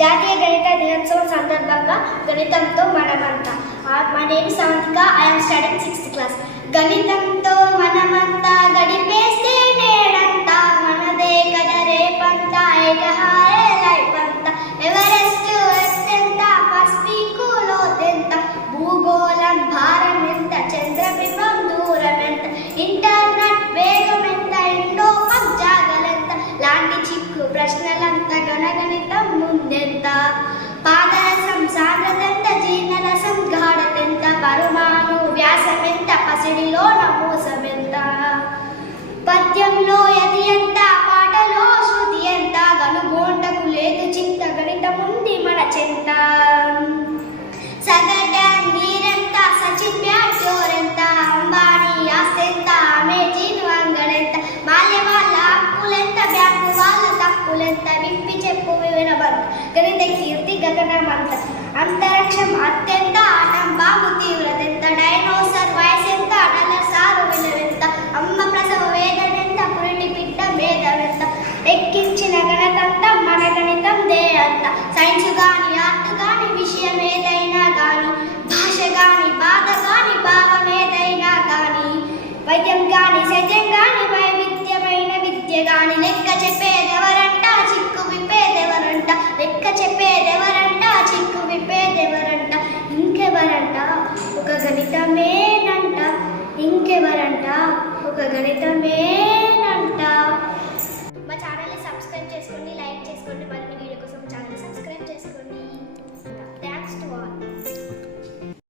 జాతీయ గణిత దినోత్సవం సందర్భంగా గణితంతో మనమంతా. మా name Savantika I am studying sixth class గణితంతో మనమంతా గడిపేస్తే నేడంతా. మనదే కదా రేపంతా ఏకహాయే లైఫ్ అంతా ఎవరెస్ట్ ఎంత పసిపీకు లోతెంత. భూగోళం భారం ఎంత చంద్రబింబం దూరం ఎంత. ఇంటర్నెట్ వేగం ఎంత ఎండో జాగలెంత. లాంటి చిక్కు ప్రశ్నలంత గణగణితం వ్యాసమెంత పసిడిలోన పద్యంలో యది ఎంత పాటలో శృతి ఎంత గనుగోంటకు లేదు చింత గణితముంది మన చింత. సగట నీరెంత సచిన్ బ్యాటోరెంత అంబానీ ఆస్తెంత అమేజిన్ వంగడెంత మాల్య వాళ్ళ అప్పులెంత బ్యాంకు వాళ్ళ తప్పులెంత విప్పి చెప్పు వినబంత గణిత కీర్తి గగనం వైద్యం కాని సైద్యం కాని వైవిధ్యమైన విద్య కాని లెక్క చెప్పేదెవరంట? చిక్కు విప్పేదెవరంట? లెక్క చెప్పేదెవరంట? చిక్కు విప్పేదెవరంట? ఇంకెవరంట? ఒక గణితమేనంట. ఇంకెవరంట? ఒక గణితమేనంట. మా ఛానల్ని సబ్స్క్రైబ్ చేసుకోండి లైక్ చేసుకోండి మళ్ళీ వీడియో కోసం ఛానల్ని సబ్స్క్రైబ్ చేసుకోండి.